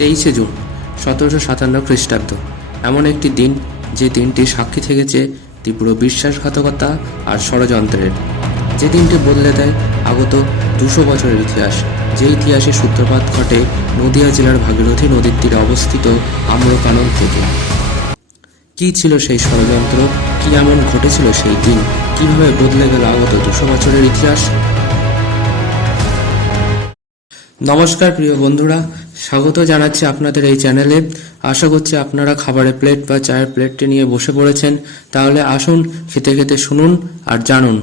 23 June 1757 খ্রিস্টাব্দ এমন একটি দিন, যে দিনটি সাক্ষী থেকেছে তীব্র বিশ্বাসঘাতকতা আর ষড়যন্ত্রের, যে দিনটি বদলে দেয় আগত 200 বছরের ইতিহাস, যে ইতিহাসের সূত্রপাত ঘটে নদিয়া জেলার ভাগীরথী নদীর তীরে অবস্থিত আম্রকানন থেকে। কী ছিল সেই ষড়যন্ত্র? কী এমন ঘটেছিল সেই দিন? কীভাবে বদলে গেল আগত 200 বছরের ইতিহাস? নমস্কার প্রিয় বন্ধুরা, স্বাগত জানাচ্ছি আপনাদের এই চ্যানেলে। আশা করছি আপনারা খাবারের প্লেট বা চায়ের প্লেটটি নিয়ে বসে পড়েছেন। তাহলে আসুন খেতে খেতে শুনুন আর জানুন।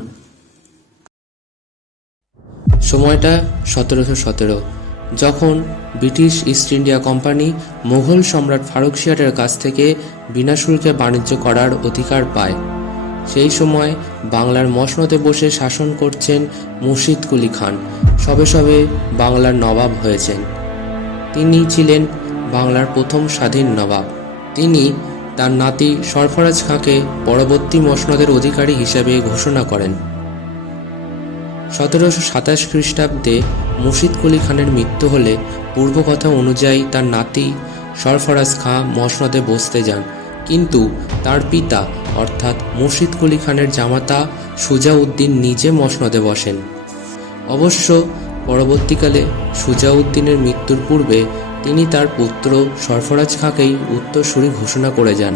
সময়টা 1717, যখন British east India company Mughal সম্রাট ফারুকশিয়ারের কাছ থেকে বিনা শুল্কে বাণিজ্য করার অধিকার পায়। সেই সময় বাংলার মসনদে বসে শাসন করছেন মুর্শিদ কুলি খান, সবে সবে বাংলার নবাব হয়েছেন। তিনি ছিলেন বাংলার প্রথম স্বাধীন নবাব। তিনি তার নাতি সরফরাজ খাঁকে পরবর্তী মসনদের অধিকারী হিসেবে ঘোষণা করেন। 1727 খ্রিস্টাব্দে মুর্শিদ কুলি খানের মৃত্যু হলে পূর্বকথা অনুযায়ী তার নাতি সরফরাজ খাঁ মসনদে বসতে যান, কিন্তু তার পিতা অর্থাৎ মুর্শিদ কুলি খানের জামাতা সুজাউদ্দিন নিজে মসনদে বসেন। অবশ্য পরবর্তীকালে সুজাউদ্দিনের মৃত্যুর পূর্বে তিনি তার পুত্র সরফরাজ খাঁকেই উত্তরসূরি ঘোষণা করে যান।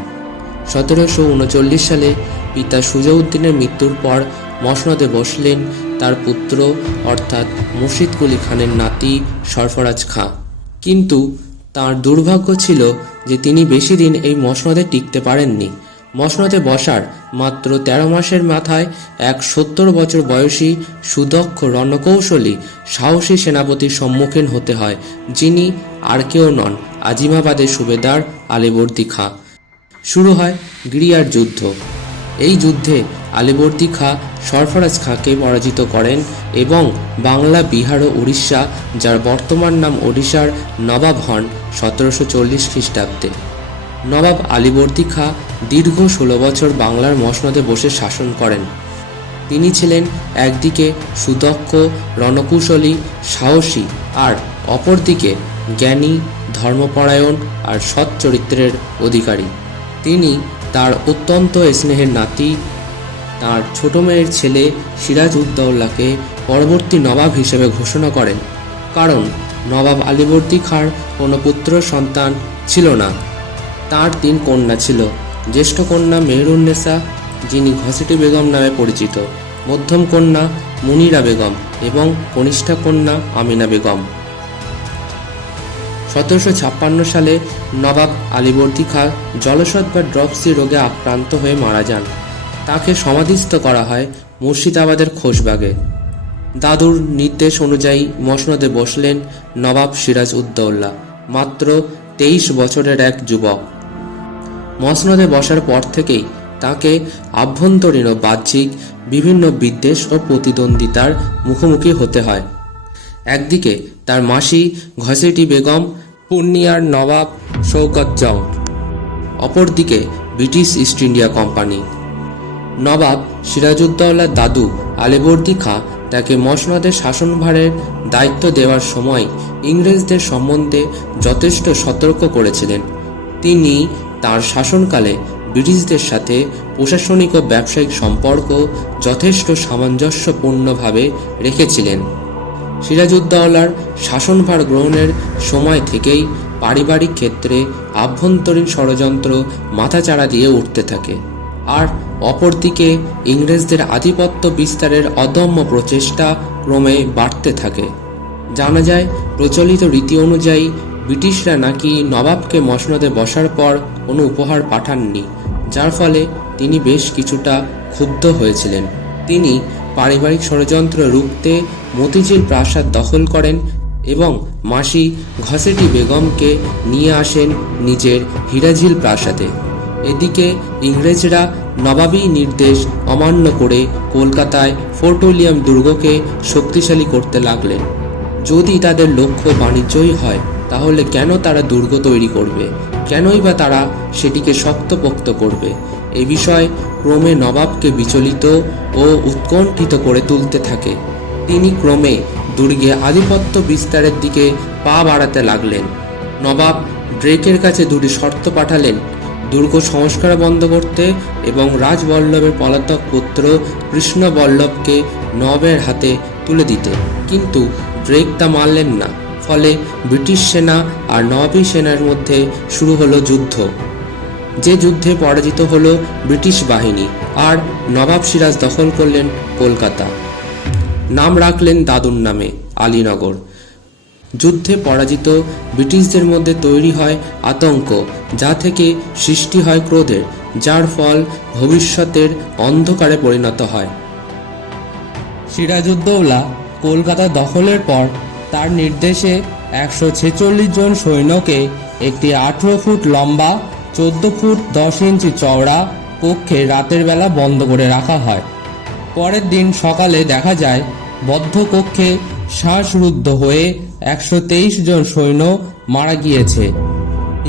1739 সালে পিতা সুজাউদ্দিনের মৃত্যুর পর মসনদে বসলেন তার পুত্র অর্থাৎ মুর্শিদ কুলি খানের নাতি সরফরাজ খাঁ। কিন্তু তার দুর্ভাগ্য ছিল যে তিনি বেশি দিন এই মসনদে টিকতে পারেননি। মসনদে বসার মাত্র 13 মাসের মাথায় এক 70 বছর বয়সী সুদক্ষ রণকৌশলী সাহসী সেনাপতির সম্মুখীন হতে হয়, যিনি আর কেউ নন, আজিমাবাদের সুবেদার আলীবর্দী খাঁ। শুরু হয় গিরিয়ার যুদ্ধ। এই যুদ্ধে আলীবর্দী খাঁ সরফরাজ খাঁকে পরাজিত করেন এবং বাংলা, বিহার ও উড়িষ্যা, যার বর্তমান নাম ওড়িশার নবাব হন 1740 খ্রিস্টাব্দে। নবাব আলীবর্দী খাঁ দীর্ঘ 16 বছর বাংলার মসনদে বসে শাসন করেন। তিনি ছিলেন একদিকে সুদক্ষ, রণকুশলী, সাহসী, আর অপরদিকে জ্ঞানী, ধর্মপরায়ণ আর সৎ চরিত্রের অধিকারী। তিনি তার অত্যন্ত স্নেহের নাতি, তার ছোট মেয়ের ছেলে সিরাজ উদ্দৌলাকে পরবর্তী নবাব হিসেবে ঘোষণা করেন, কারণ নবাব আলীবর্দী খাঁর কোনো পুত্র সন্তান ছিল না। তার 3 কন্যা ছিল। জ্যেষ্ঠ কন্যা মেহেরুন্নেসা, যিনি ঘসেটি বেগম নামে পরিচিত, মধ্যম কন্যা মুনিরা বেগম এবং কনিষ্ঠা কন্যা আমিনা বেগম। 1756 সালে নবাব আলীবর্দী খাঁ জলসৎ বা ড্রপসি রোগে আক্রান্ত হয়ে মারা যান। তাকে সমাধিস্থ করা হয় মুর্শিদাবাদের খোশবাগে। দাদুর নির্দেশ অনুযায়ী মসনদে বসলেন নবাব সিরাজ উদ্দৌলা, মাত্র 23 বছরের এক যুবক। মসনদে বসার পর থেকেই তাকে আভ্যন্তরীণ ও বাহ্যিক বিভিন্ন বিদ্বেষ ও প্রতিদ্বন্দ্বিতার মুখোমুখি হতে হয়। একদিকে তার মাসি ঘসেটি বেগম, পূর্ণিয়ার নবাব শৌকত জং, অপরদিকে ব্রিটিশ ইস্ট ইন্ডিয়া কোম্পানি। নবাব সিরাজউদ্দৌলার দাদু আলীবর্দী খাঁ তাকে মসনদের শাসনভারের দায়িত্ব দেওয়ার সময় ইংরেজদের সম্বন্ধে যথেষ্ট সতর্ক করেছিলেন। তিনি তার শাসনকালে ব্রিটিশদের সাথে প্রশাসনিক ও ব্যবসায়িক সম্পর্ক যথেষ্ট সামঞ্জস্যপূর্ণভাবে রেখেছিলেন। সিরাজউদ্দৌলার শাসনভার গ্রহণের সময় থেকেই পারিবারিক ক্ষেত্রে আভ্যন্তরীণ ষড়যন্ত্র মাথাচাড়া দিয়ে উঠতে থাকে, আর অপরদিকে ইংরেজদের আধিপত্য বিস্তারের অদম্য প্রচেষ্টা ক্রমে বাড়তে থাকে। জানা যায়, প্রচলিত রীতি অনুযায়ী ব্রিটিশরা নাকি নবাবকে মসনদে বসার পর কোনো উপহার পাঠাননি, যার ফলে তিনি বেশ কিছুটা ক্ষুব্ধ হয়েছিলেন। তিনি পারিবারিক ষড়যন্ত্র রুখতে মতিঝিল প্রাসাদ দখল করেন এবং মাসি ঘসেটি বেগমকে নিয়ে আসেন নিজের হীরাঝিল প্রাসাদে। এদিকে ইংরেজরা নবাবী নির্দেশ অমান্য করে কলকাতায় ফোর্ট উইলিয়াম দুর্গকে শক্তিশালী করতে লাগলেন। যদি তাদের লক্ষ্য বাণিজ্যই হয়, তাহলে কেন তারা দুর্গ তৈরি করবে? কেনই বা তারা সেটিকে শক্তপোক্ত করবে? এ বিষয় ক্রমে নবাবকে বিচলিত ও উৎকণ্ঠিত করে তুলতে থাকে। তিনি ক্রমে দুর্গে আধিপত্য বিস্তারের দিকে পা বাড়াতে লাগলেন। নবাব ড্রেকের কাছে দুটি শর্ত পাঠালেন: দুর্গ সংস্কার বন্ধ করতে এবং রাজবল্লভের পলাতক পুত্র কৃষ্ণবল্লভকে নবাবের হাতে তুলে দিতে। কিন্তু ড্রেক তা মানলেন না। ফলে ব্রিটিশ সেনা আর নবাবী সেনার মধ্যে শুরু হলো যুদ্ধ, যে যুদ্ধে পরাজিত হলো ব্রিটিশ বাহিনী, আর নবাব সিরাজ দখল করলেন কলকাতা। নাম রাখলেন দাদুর নামে, আলীনগর। যুদ্ধে পরাজিত ব্রিটিশদের মধ্যে তৈরি হয় আতঙ্ক, যা থেকে সৃষ্টি হয় ক্রোধের, যার ফল ভবিষ্যতের অন্ধকারে পরিণত হয়। সিরাজউদ্দৌলা কলকাতা দখলের পর তার নির্দেশে 146 জন সৈন্যকে একটি 18 ফুট লম্বা 14 ফুট 10 ইঞ্চি চওড়া কক্ষে রাতের বেলা বন্ধ করে রাখা হয়। পরের দিন সকালে দেখা যায় বদ্ধ কক্ষে শ্বাসরুদ্ধ হয়ে 123 জন সৈন্য মারা গিয়েছে।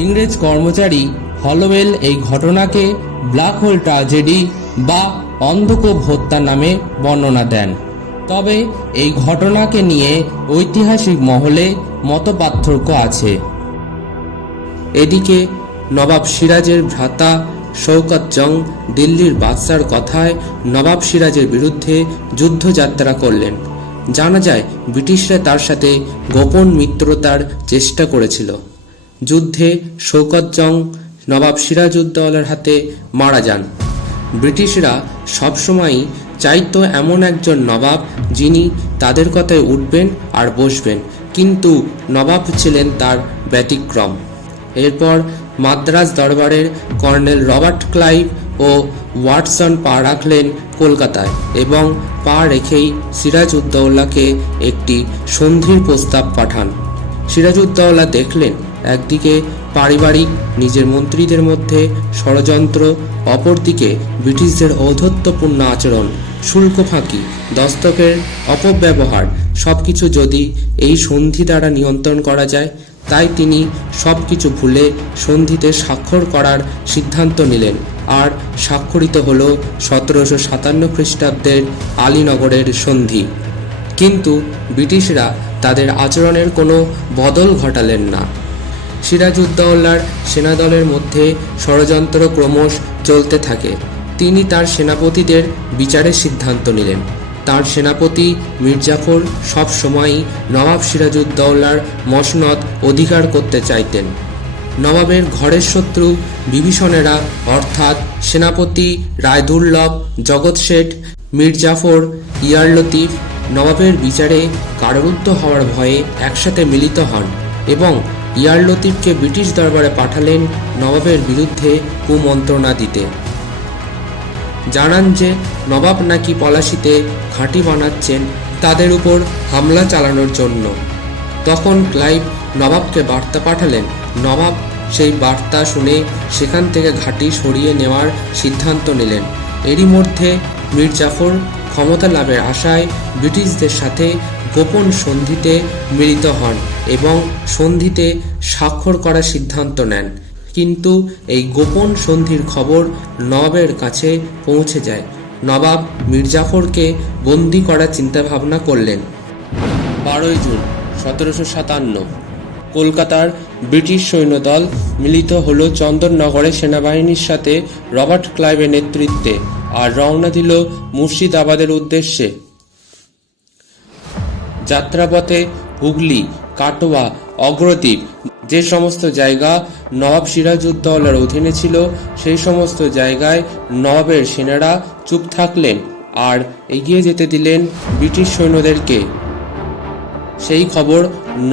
ইংরেজ কর্মচারী হলোওয়েল এই ঘটনাকে ব্ল্যাক হোল ট্র্যাজেডি বা অন্ধকূপ হত্যা নামে বর্ণনা দেন। তবে এই ঘটনাকে নিয়ে ঐতিহাসিক মহলে মতপার্থক্য আছে। এদিকে নবাব সিরাজের ভ্রাতা শৌকত জং দিল্লির বাদশার কথায় নবাব সিরাজের বিরুদ্ধে যুদ্ধযাত্রা করলেন। জানা যায় ব্রিটিশরা তার সাথে গোপন মিত্রতার চেষ্টা করেছিল। যুদ্ধে শৌকত জং নবাব সিরাজউদ্দৌলার হাতে মারা যান। ব্রিটিশরা সবসময়ই চাইতো এমন একজন নবাব যিনি তাদের কথায় উঠবেন আর বসবেন, কিন্তু নবাব ছিলেন তার ব্যতিক্রম। এরপর মাদ্রাজ দরবারের কর্নেল রবার্ট ক্লাইভ ও ওয়াটসন পা রাখলেন কলকাতায় এবং পা রেখেই সিরাজউদ্দৌলাকে একটি সন্ধির প্রস্তাব পাঠান। সিরাজউদ্দৌলা দেখলেন একদিকে পারিবারিক নিজের মন্ত্রীদের মধ্যে ষড়যন্ত্র, অপরদিকে ব্রিটিশদের ঔদ্ধত্যপূর্ণ আচরণ, শুল্ক ফাঁকি, দস্তকের অপব্যবহার, সবকিছু যদি এই সন্ধি দ্বারা নিয়ন্ত্রণ করা যায়, তাই তিনি সবকিছু ভুলে সন্ধিতে স্বাক্ষর করার সিদ্ধান্ত নিলেন। আর স্বাক্ষরিত হল 1757 খ্রিস্টাব্দের আলীনগরের সন্ধি। কিন্তু ব্রিটিশরা তাদের আচরণের কোনো বদল ঘটালেন না। সিরাজউদ্দৌলার সেনাদলের মধ্যে ষড়যন্ত্র ক্রমশ চলতে থাকে। তিনি তার সেনাপতিদের বিচারের সিদ্ধান্ত নিলেন। তার সেনাপতি মীর জাফর সব সময়ই নবাব সিরাজউদ্দৌলার মসনদ অধিকার করতে চাইতেন। নবাবের ঘরের শত্রু বিভীষণেরা অর্থাৎ সেনাপতি রায়দুর্লভ, জগৎ শেঠ, মীর জাফর, ইয়ার লতিফ নবাবের বিচারে কারারুদ্ধ হওয়ার ভয়ে একসাথে মিলিত হন এবং ইয়ার লতিফকে ব্রিটিশ দরবারে পাঠালেন নবাবের বিরুদ্ধে কুমন্ত্রণা দিতে। জানান যে নবাব নাকি পলাশিতে ঘাঁটি বানাচ্ছেন তাদের উপর হামলা চালানোর জন্য। তখন ক্লাইভ নবাবকে বার্তা পাঠালেন। নবাব সেই বার্তা শুনে সেখান থেকে ঘাঁটি সরিয়ে নেওয়ার সিদ্ধান্ত নিলেন। এরই মধ্যে মীর জাফর ক্ষমতা লাভের আশায় ব্রিটিশদের সাথে গোপন সন্ধিতে মিলিত হন এবং সন্ধিতে স্বাক্ষর করার সিদ্ধান্ত নেন। কিন্তু এই গোপন সন্ধির খবর নবাবের কাছে পৌঁছে যায়। নবাব মীর জাফরকে বন্দী করার চিন্তাভাবনা করলেন। 12 জুন 1757 কলকাতার ব্রিটিশ সৈন্যদল মিলিত হল চন্দননগরে সেনাবাহিনীর সাথে রবার্ট ক্লাইভের নেতৃত্বে আর রওনা দিল মুর্শিদাবাদের উদ্দেশ্যে। যাত্রাপথে হুগলি, কাটোয়া, অগ্রদ্বীপ যে সমস্ত জায়গা নবাব সিরাজউদ্দৌলার অধীনে ছিল, সেই সমস্ত জায়গায় নবাবের সেনারা চুপ থাকলেন আর এগিয়ে যেতে দিলেন ব্রিটিশ সৈন্যদেরকে। সেই খবর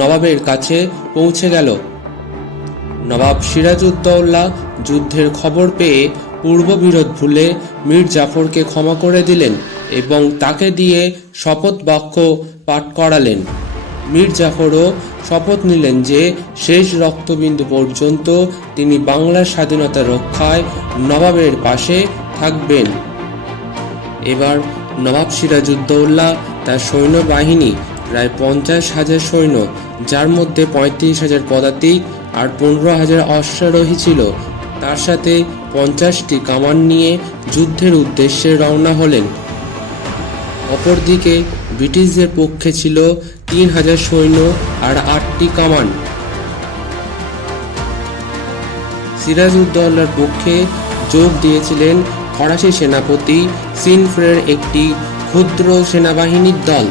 নবাবের কাছে পৌঁছে গেল। নবাব সিরাজউদ্দৌলা যুদ্ধের খবর পেয়ে পূর্ববিরোধ ভুলে মীর জাফরকে ক্ষমা করে দিলেন এবং তাকে দিয়ে শপথ বাক্য পাঠ করালেন। মীর জাফরও শপথ নিলেন যে শেষ রক্তবিন্দু পর্যন্ত তিনি বাংলার স্বাধীনতা রক্ষায় নবাবের পাশে থাকবেন। এবার নবাব সিরাজউদ্দৌলা তার সৈন্যবাহিনী প্রায় 50,000 সৈন্য, যার মধ্যে 35,000 পদাতিক আর 15,000 অশ্বারোহী ছিল, তার সাথে 50টি কামান নিয়ে যুদ্ধের উদ্দেশ্যে রওনা হলেন। অপরদিকে ব্রিটিশদের পক্ষে ছিল 3,000 সৈন্য আর 8টি কামান। সিরাজউদ্দৌলার পক্ষে যোগ দিয়েছিলেন ফরাসি সেনাপতি সিনফ্রের একটি ক্ষুদ্র সেনাবাহিনীর দল।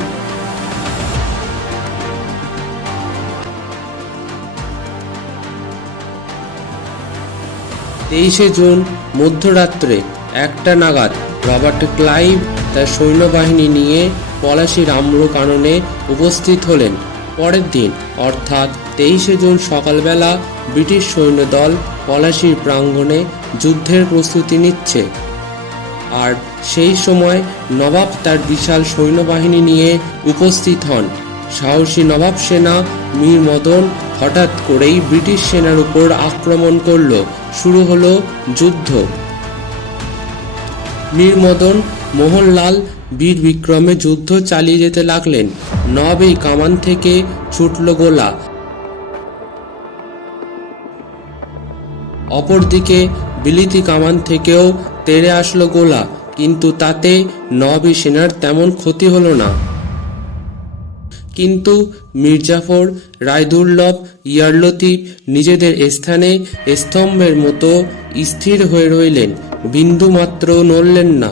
তেইশে জুন মধ্যরাত্রে 1টা নাগাদ রবার্ট ক্লাইভ তার সৈন্যবাহিনী নিয়ে পলাশীর আম্রকাননে উপস্থিত হলেন। পরের দিন অর্থাৎ 23শে জুন সকালবেলা ব্রিটিশ সৈন্যদল পলাশীর প্রাঙ্গণে যুদ্ধের প্রস্তুতি নিচ্ছে। আর সেই সময় নবাব তার বিশাল সৈন্যবাহিনী নিয়ে উপস্থিত হন। সাহসী নবাব সেনা মীর মদন হঠাৎ করেই ব্রিটিশ সেনার উপর আক্রমণ করল। শুরু হলো যুদ্ধ। মীর মদন মোহনলাল বীর বিক্রমে যুদ্ধ চালিয়ে যেতে লাগলেন। নবাবের কামান থেকে ছুটল গোলা। অপরদিকে বিলিতি কামান থেকেও তেড়ে আসলো গোলা, কিন্তু তাতে নবাবী সেনার তেমন ক্ষতি হলো না। কিন্তু মির্জাফর, রায়দুর্লভ, ইয়ারলতিফ নিজেদের স্থানে স্তম্ভের মতো স্থির হয়ে রইলেন, বিন্দু মাত্র নড়লেন না।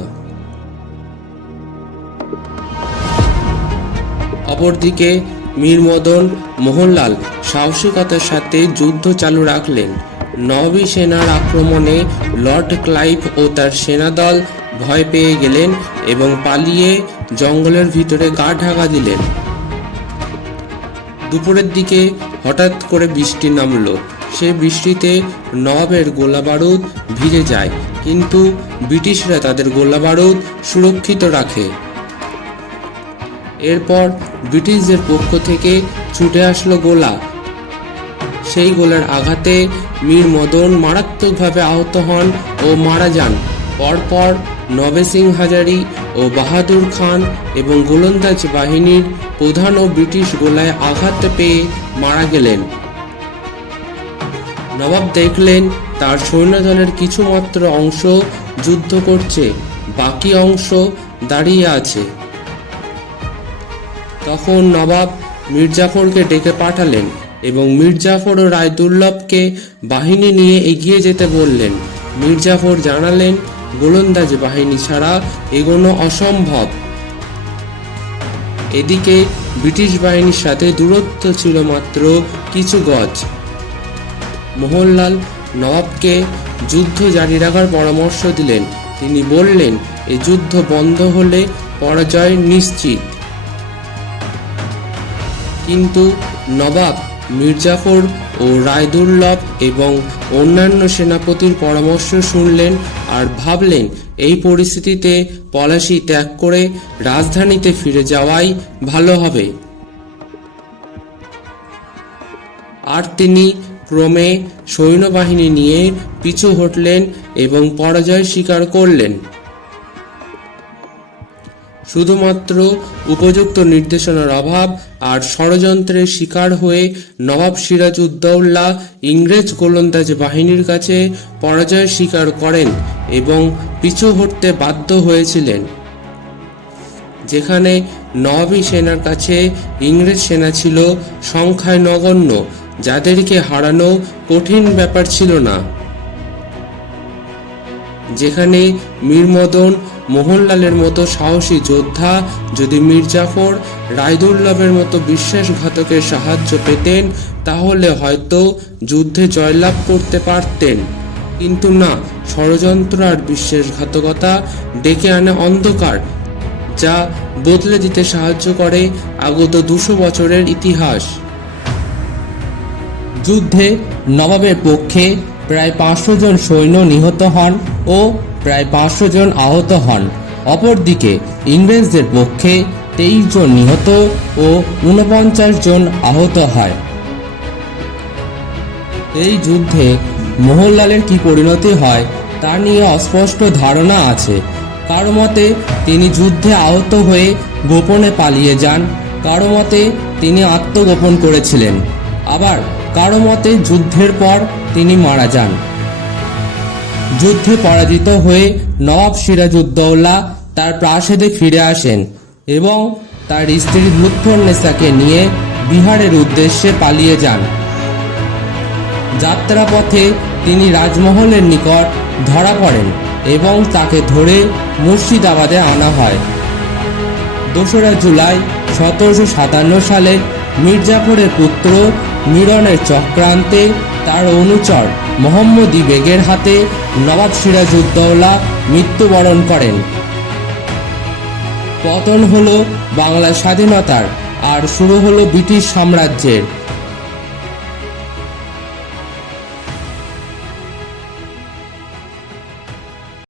অপরদিকে মীর মদন মোহনলাল সাহসিকতার সাথে যুদ্ধ চালু রাখলেন। নবাবী সেনার আক্রমণে লর্ড ক্লাইভ ও তার সেনাদল ভয় পেয়ে গেলেন এবং পালিয়ে জঙ্গলের ভিতরে গা ঢাকা দিলেন। দুপুরের দিকে হঠাৎ করে বৃষ্টি নামলো। সে বৃষ্টিতে নবাবের গোলাবারুদ ভিজে যায়, কিন্তু ব্রিটিশরা তাদের গোলাবারুদ সুরক্ষিত রাখে। এরপর ব্রিটিশদের পক্ষ থেকে ছুটে আসলো গোলা। সেই গোলার আঘাতে মীর মদন মারাত্মকভাবে আহত হন ও মারা যান। পরপর নবে সিং হাজারি ও বাহাদুর খান এবং গোলন্দাজ বাহিনীর প্রধানও ব্রিটিশ গোলায় আঘাত পেয়ে মারা গেলেন। নবাব দেখলেন তার সৈন্যদলের কিছুমাত্র অংশ যুদ্ধ করছে, বাকি অংশ দাঁড়িয়ে আছে। তখন নবাব মির্জাফরকে ডেকে পাঠালেন এবং মির্জাফর ও রায়দুর্লভকে বাহিনী নিয়ে এগিয়ে যেতে বললেন। মির্জাফর জানালেন গোলন্দাজ বাহিনী ছাড়া এগোনো অসম্ভব। এদিকে ব্রিটিশ বাহিনীর সাথে দূরত্ব ছিল মাত্র কিছু গজ। মোহনলাল নবাবকে যুদ্ধ জারি রাখার পরামর্শ দিলেন। তিনি বললেন, এই যুদ্ধ বন্ধ হলে পরাজয় নিশ্চিত। কিন্তু নবাব মির্জাফর ও রায়দুর্লভ এবং অন্যান্য সেনাপতির পরামর্শ শুনলেন আর ভাবলেন এই পরিস্থিতিতে পলাশী ত্যাগ করে রাজধানীতে ফিরে যাওয়াই ভালো হবে। আর তিনি ক্রমে সৈন্যবাহিনী নিয়ে পিছু হটলেন এবং পরাজয় স্বীকার করলেন। শুধুমাত্র উপযুক্ত নির্দেশনার অভাব আর ষড়যন্ত্রের শিকার হয়ে নবাব সিরাজউদ্দৌলা ইংরেজ গোলন্দাজ বাহিনীর কাছে পরাজয় স্বীকার করেন এবং পিছু হটতে বাধ্য হয়েছিলেন। যেখানে নবাবী সেনার কাছে ইংরেজ সেনা ছিল সংখ্যায় নগণ্য, যাদেরকে হারানো কঠিন ব্যাপার ছিল না। যেখানে মীর মদন মোহনলালের মতো সাহসী যোদ্ধা যদি মির্জাফর, রায়দুর্লভের মতো বিশ্বাসঘাতকের সাহায্য পেতেন তাহলে হয়তো যুদ্ধে জয়লাভ করতে পারতেন। কিন্তু না, ষড়যন্ত্র আর বিশ্বাসঘাতকতা ডেকে আনে অন্ধকার, যা বদলে দিতে সাহায্য করে আগত 200 বছরের ইতিহাস। যুদ্ধে নবাবের পক্ষে প্রায় 500 জন সৈন্য নিহত হন ও প্রায় 500 জন আহত হন। অপরদিকে ইংরেজদের পক্ষে 23 জন নিহত ও 49 জন আহত হয়। এই যুদ্ধে মোহনলালের কি পরিণতি হয় তা নিয়ে অস্পষ্ট ধারণা আছে। কারো মতে তিনি যুদ্ধে আহত হয়ে গোপনে পালিয়ে যান, কারো মতে তিনি আত্মগোপন করেছিলেন, আবার কারো মতে যুদ্ধের পর তিনি মারা যান। যুদ্ধে পরাজিত হয়ে নবাব সিরাজউদ্দৌলা তার প্রাসাদে ফিরে আসেন এবং তার স্ত্রী লুৎফুন্নেসাকে নিয়ে বিহারের উদ্দেশ্যে পালিয়ে যান। যাত্রাপথে তিনি রাজমহলের নিকট ধরা পড়েন এবং তাকে ধরে মুর্শিদাবাদে আনা হয়। 2রা জুলাই 1757 সালে মির্জাফরের পুত্র মিরনের চক্রান্তে তার অনুচর মোহাম্মদী বেগের হাতে নবাব সিরাজউদ্দৌলা মৃত্যুবরণ করেন। পতন হলো বাংলার স্বাধীনতার, আর শুরু হলো ব্রিটিশ সাম্রাজ্যের।